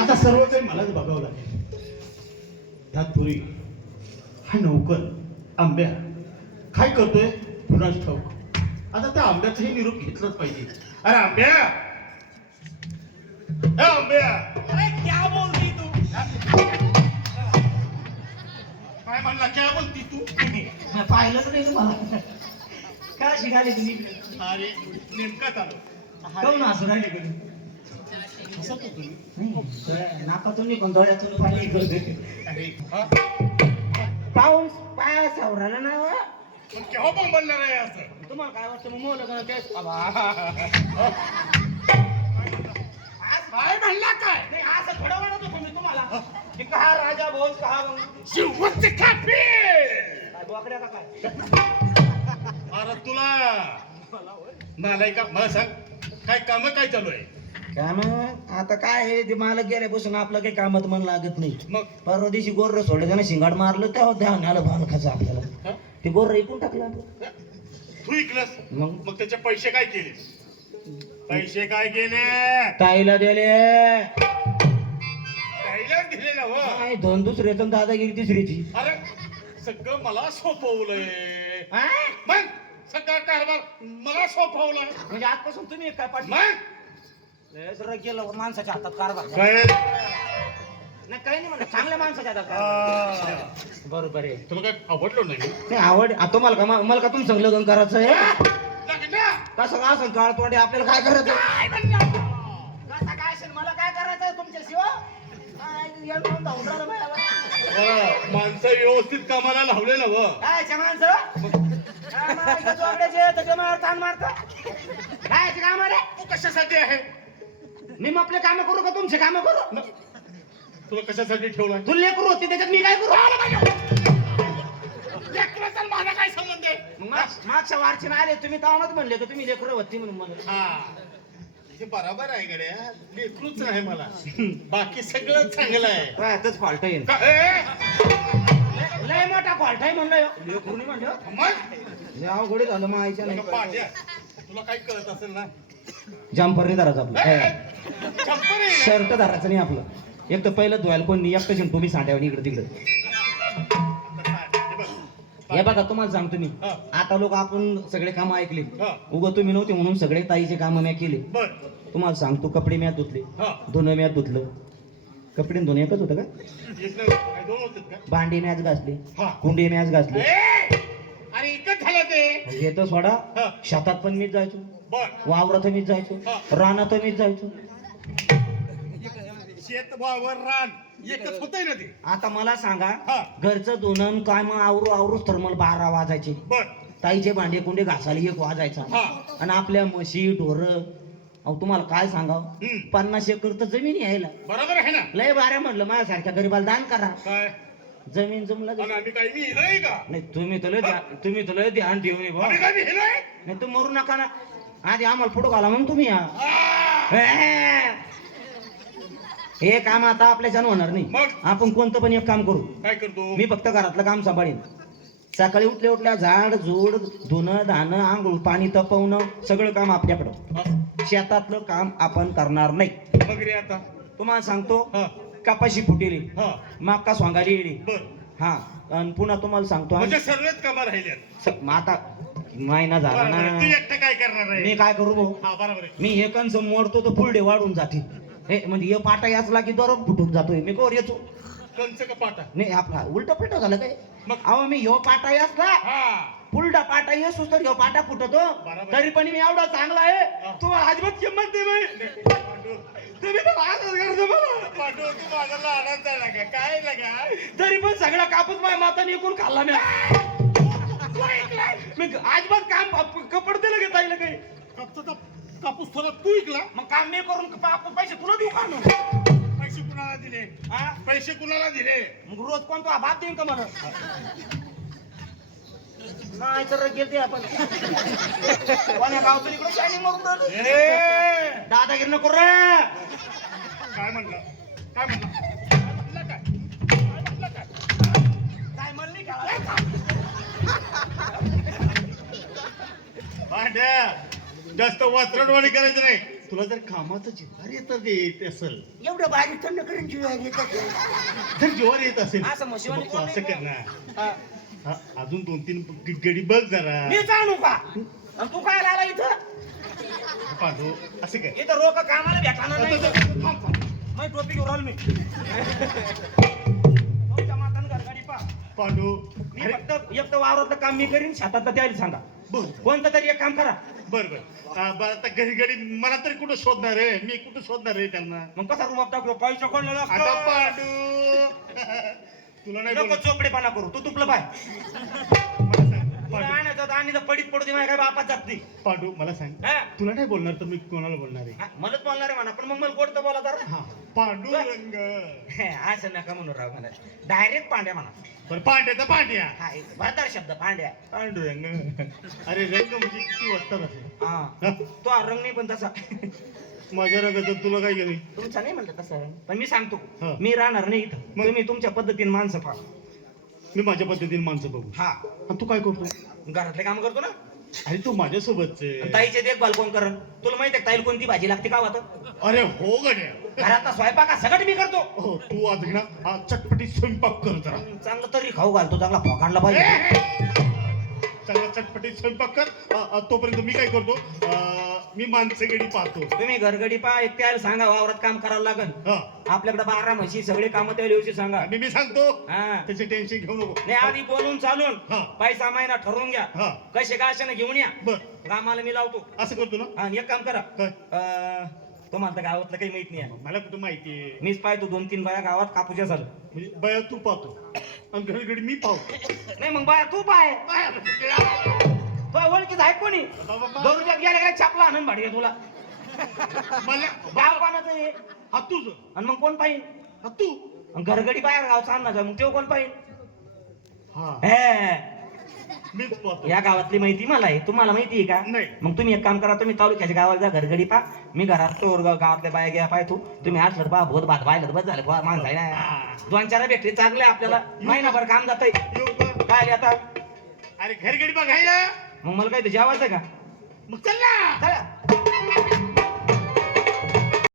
आता सर्व काही मलाच बघावं लागेल. त्यात हा नौकर आंब्या काय करतोय? कुणाच ठाऊक. आता त्या आंब्याचंही निरूप घेतलंच पाहिजे. अरे आंब्या! अरे क्या बोलती तू? काय म्हणला? क्या बोलती तू? पाहिलंच नाही तुम्हाला. काय शिकायले तुम्ही? अरे नेमकाच आलो काहून हसू राहिले कधी हसत होतो नाकातून निघून डोळ्यातून पाणी हा? पाऊस पाया सावराला ना वा. पण केव्हा पण बोलणार आहे असं? तुम्हाला काय वाटतं मग मोल का तेच? काय म्हणला काय? नाही असं थोडं म्हणत होतो मी तुम्हाला. की कहा राजा भोज कहा शिवचे खापे काय बोकड्या का काय? अरे तुला. मला सांग काय काम काय चालू आहे? काय मग? आता काय आहे? ते मला गेल्यापासून आपलं काही कामात मन लागत नाही. मग? परवा दिवशी गोर्र सोडलं त्यानं शिंगाड मारलं तेव्हा ध्यान आलं बालकाचं आपल्याला. हा? ते गोर्र ऐकून टाकलं तू ऐकलंस? मग? मग त्याचे पैसे काय केले? पैसे काय केले? ताईला दिले. त्याला दिले ना व काय दोन दुसरे तर दादागिरी तिसरीची अरे सगळं मला सोपवलंय. हा? मग? सगळं कारभार मला सोपवलाय. म्हणजे आजपासून तुम्ही काय पाठ मग? केलं माणसाच्या हातात कारभार. काय? नाही काही नाही म्हणलं चांगल्या माणसाच्या हातात आ, बरोबर आहे. तुला काय आवडलं नाही? नाही आवड आ, तुम्हाला का मला का तुमचं लग्न करायचं आहे कसं का असं काळ तोंडे आपल्याला काय करायचं? काय असेल? मला काय करायचं तुमच्या शिवाय? माणसं व्यवस्थित कामाला लावले ना व. काय माणसं? काय माणसं तर ते मला ताण मारतं. काय ते काम रे तू कशासाठी आहे? मी मग आपले काम करू का तुमचे काम करू? तुला कशासाठी ठेवलाय? तू लेकरू होती त्याच्यात मी काय करू? लेकराचा आणि माझा काय संबंध आहे? मग माग- मागच्या वारची आले तुम्ही तावनच म्हणले का तुम्ही लेकरं होती म्हणून मला हा. हे बरोबर आहे गड्या. लेकरूच आहे मला. बाकी सगळं चांगलं आहे. राहतच फॉल्ट येईल का- ए, लय मोठा फॉल्ट आहे म्हणलं ह्यो. लेकरू नाही म्हणलं? मग लय अवघड झालं मग आईच्या तुला नाही. पाट्या, तुला काय कळत असेल ना? जम्पर नाही धरायचं आपलं? शर्ट धरायचं नाही आपलं. एक तर पहिलं धुवायला कोण नाही एकटं शिंपू मी सांड्यावर इकडे तिकडे. हे बघ. तुम्हाला सांगतो मी. हा. आता लोक आपण सगळे काम ऐकले. हा. उगं तुम्ही नव्हते म्हणून सगळे ताईचे काम मी केले. बर. तुम्हाला सांगतो कपडे म्यात धुतले. हा. धुणं म्यात धुतलं. कपडे धुणं एकच होतं का? भांडी मॅच घासली. हा. कुंडी मॅच घासली. झालं ते तर सोडा. हा. शेतात पण मीच जायचो. बर. वावरात मीच जायचो. रानात मीच जायचो. शेत वावर रान एकच होतंय ना ते. आता मला सांगा हा. घरचं धुणं काय मग आवरू आवरूच तर मला बारा वाजायचे. बर. ताईचे भांडे कुंडे घासायला एक वाजायचा. हा. आणि आपल्या म्हशी ढोर अहो तुम्हाला काय सांगावं? हम्म. पन्नास एकर तर जमीन यायला. बरोबर आहे ना. लय बाऱ्या म्हटलं माझ्यासारख्या गरीबाला दान करा. काय? जमीन जमला आणि आम्ही काही विहिलंय का? नाही तुम्ही ध्या- तुम्ही तर लय ध्यान ठेवून. आम्ही काय विहिलंय नाही तू मरू नका ना. आधी आम्हाला फोटो घाला मग तुम्ही या. हे. हे काम आता आपल्याच्यानं होणार नाही. मग? आपण कोणतं पण एक काम करू. काय करतो? मी फक्त घरातलं काम सांभाळीन. सकाळी उठल्या उठल्या झाड झूड धुणं धाणं आंघोळ पाणी तपवणं सगळं काम आपल्याकडं. हा, शेतातलं काम आपण करणार नाही. मग रे आता? तुम्हाला सांगतो हा. कपाशी फुटेली. हा. मका स्वांगाली येली. बर. हा आणि पुन्हा तुम्हाला सांगतो आम्ही- म्हणजे सर्वच कामा राहिल्यात. स- मग आता महिना झाला. तू ना. एकटं काय करणार मी काय करू भाऊ? हा बरोबर आहे. मी हे कंस मोडतो तर फुलडे वाढून जातील. हे म्हणजे हे पाटा याचला की दररोज फुटून जातोय. मी कोर येतो. कंच का पाटा? नाही आपला उलट पुलट झालं काय? मग? अहो मी ह्यो पाटा याचला. हा. फुलडा पाटा येसू तर ह्यो पाटा फुटतो. तरी पण मी एवढा चांगला आहे हा. तुम्हाला अजिबात किंमत नाही बाई. तुम्ही तर असंच करता मला काय लागा तरी पण सगळा कापूस माझ्या माताने एकूण खाल्ला मी. मी अजिबात काम कपड दिलं घेता येईल काही? कापूस थोडा तू इकला मग काम मी करून प- पैसे तुला देऊ का? पैसे कुणाला दिले? हा? पैसे कुणाला दिले? मग रोज कोणता बाप देईन का मला? नाही तर गेलते आपण. कोण्या गावचं इकडं शायनिंग मारून राहिलं. ए, दादागिरी नको रे! काय म्हणलं? काय म्हणलं? काय म्हणलं का? भांड्या जास्त वात्रडवाणी करायचं नाही. तुला जर कामाचं जिव्हार येत येत असेल. एवढं बारीक थंड करून जीव जर जिव्हार येत असेल असं म्हशीवानी मग तू कोण असं नाही कर ना हा. अजून दोन तीन गडी बघ जरा. मी जाणू का? आणि तू काय आला इथं? पांडू असं कर इथं रोक कामाला भेटणार नाही. टोपी घेऊन राहिलो मी. तुमच्या मातानं घरगाडी पा पांडू मी अरे. फक्त एक तर वावरातलं काम मी करीन शेतात त्याला सांगा. बर. कोणतं तरी एक काम करा. बर बर. हा, बरं आता घरी घडी मला तरी कुठं शोधणार आहे? मी कुठं शोधणार आहे त्यांना? मग कसा रूम टाकलो पैसे कोणला आता तुला नाही नको. चोपडेपणा करू. तू तुपलं पाय. मला सांग. तुला पांडू आणायचं आणि जर पडीत पडू दे माझ्या काय बापात जात नाही. पांडू मला सांग. हा? तुला नाही बोलणार तर मी कोणाला बोलणार आहे? हा, मलाच बोलणार आहे म्हणा पण मग मला गोड तर बोला तर. हा. पांडू रंग असं नका म्हणू राव मला डायरेक्ट पांड्या म्हणा. बरं पांड्याचा पांड्या. हा एक भरदार शब्द पांड्या. पांडू रंग अरे रंग म्हणजे किती हा. हा? तो हा रंग नाही पण तसा. माझ्या रंगाचं तुला काय गेली तुमचा नाही म्हणलं तसा. रंग पण मी सांगतो. मी राहणार नाही इथं. मग? तुम्ही तुमच्या पद्धतीने माणसं पहा. मी माझ्या पद्धतीने माणसं बघू. हा. आणि तू काय करतो घरातले काम करतो ना. अरे तू माझ्यासोबतच. आणि आहे. ताईचे देखभाल कोण करण? तुला माहिती आहे ताईला कोणती भाजी लागते का वाटत? अरे हो गड्या. घरातला स्वयंपाक हा सगळं मी करतो. हो तू आज ना हा चटपटी स्वयंपाक कर जरा चांगलं तरी खाऊ घालतो चांगला फोकांडला ए, पाहिजे ए. चांगला चटपटी स्वयंपाक कर. अ, अ, तोपर्यंत मी काय करतो अ, मी माणसे गडी पाहतो. तुम्ही घरगडी पहा एक त्याला सांगा वावरात काम करायला लागन. हा. आपल्याकडे बारा म्हशी सगळे काम त्या दिवशी सांगा. आणि मी सांगतो हा. त्याचे टेन्शन घेऊ नको. नाही आधी बोलून चालून. हा. पैसा महिना ठरवून घ्या. हा. कसे का अशाने घेऊन या. बर. कामाला मी लावतो. असं करतो ना? आणि एक काम करा. काय? अं, तुम्हाला तर गावातलं काही माहीत नाही. आहे. मला कुठं माहिती आहे? मीच पाहतो दोन तीन बाया गावात कापूच्या झालं. म्हणजे बया तू पाहतो. आणि घडी घडी मी पाहतो नाही मग बाया तू पाय. तो ओळखीच आहे कोणी? बाबा, गेल्या गेल्या छापला आनंद भाडगे तुला. मला गाव पाण्याचं हे हा तुझ. आणि मग कोण पाहिजे? हा तू. घरगडी बाहेर गावचा अन्नाचा मग तो कोण पाहिजे? हा हे, मीच पाहतो या गावातली माहिती मला आहे. तुम्हाला माहिती आहे का? नाही. मग तुम्ही एक काम करा तुम्ही तालुक्याच्या गावाला जा घरगडी पा. मी घरात तो गावातल्या बाया घ्या पाय तू. तुम्ही असलं पा भोत भात पाहिलं बस झालं. बुवा, माणसं आहे ना. दोन चार भेटले चांगले आपल्याला. महिनाभर काम येऊ का? काय आता? अरे घरी घडी बघायला? मग मला काय जेवायचं का? मग चल ना. चला.